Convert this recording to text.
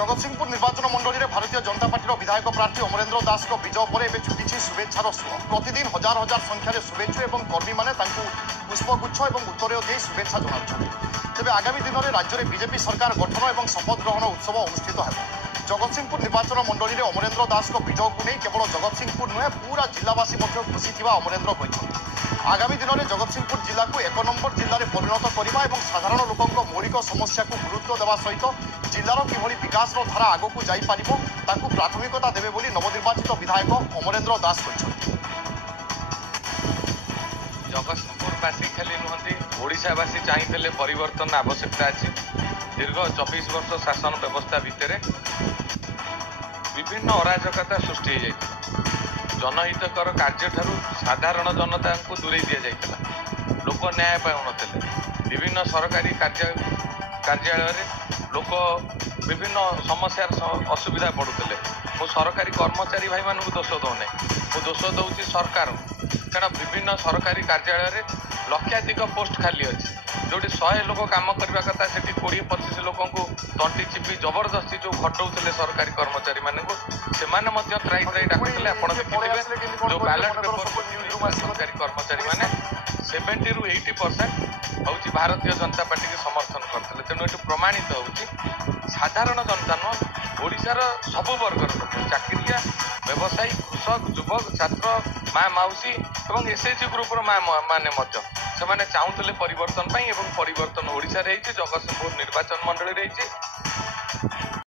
जगतसिंहपुर निर्वाचन मंडल में भारतीय जनता पार्टी विधायक प्रार्थी अमरेंद्र दास विजय पर छुटी शुभेच्छार सुर प्रतिदिन हजार हजार संख्यार शुभेच्छु और कर्मी मैंने पुष्पगुच्छ और उत्तर दे शुभेच्छा जनाऊँ। तेज आगामी दिन में राज्य में बीजेपी सरकार गठन और शपथ ग्रहण उत्सव अनुष्ठित हो। जगतसिंहपुर निर्वाचन मंडल में अमरेंद्र दास विजय को नहीं केवल जगतसिंहपुर नुहे पूरा जिलावासी खुशी थी अमरेंद्र कहते आगामी दिन में जगतसिंहपुर जिला को 1 नंबर जिले में परिणत करने और साधारण लोकों मौलिक समस्या को गुरुत्व देवा सहित जिलार किभली विकास धारा आगक जापर प्राथमिकता देवे बोली नवनिर्वाचित विधायक अमरेंद्र दास कहते। जगतसिंहपुरवासी खाली नुहति ओडिशावासी चाहिए परिवर्तन आवश्यकता अच्छी। दीर्घ 24 वर्ष शासन व्यवस्था भितर विभिन्न अराजकता सृष्टि हो जनहितकर कार्य ठारू साधारण जनता को दूरे दि जाइए। लोक न्याय पाउन विभिन्न सरकारी कार्यालय लोक विभिन्न समस्यार असुविधा पड़ुते। मु सरकारी कर्मचारी भाई मान दोष दौना मु दोष दौची सरकार कारण विभिन्न सरकारी कार्यालय लक्षाधिक पोस्ट खाली अच्छी जोटी 100 लोक काम करने कथा से 20-25 लोक तंटी चिपी जबरदस्ती जो घटाऊे सरकारी कर्मचारी मानक से त्राई त्राई डाकुले आप देखिए जो बैलेट पेपर सरकारी कर्मचारी मैंने 70 ରୁ 80% हूँ भारतीय जनता पार्टी के समर्थन करते। तेणु ये प्रमाणित हो साधारण जनता नुह ओडिशार सबु वर्गर लोक चाकरिया व्यवसायी कृषक युवक छात्र माँ मौसी और एसएचजी ग्रुपर माँ मैंने चाहूले परिवर्तन परिवर्तन ओडिशा जगतसिंहपुर निर्वाचन मंडल रही।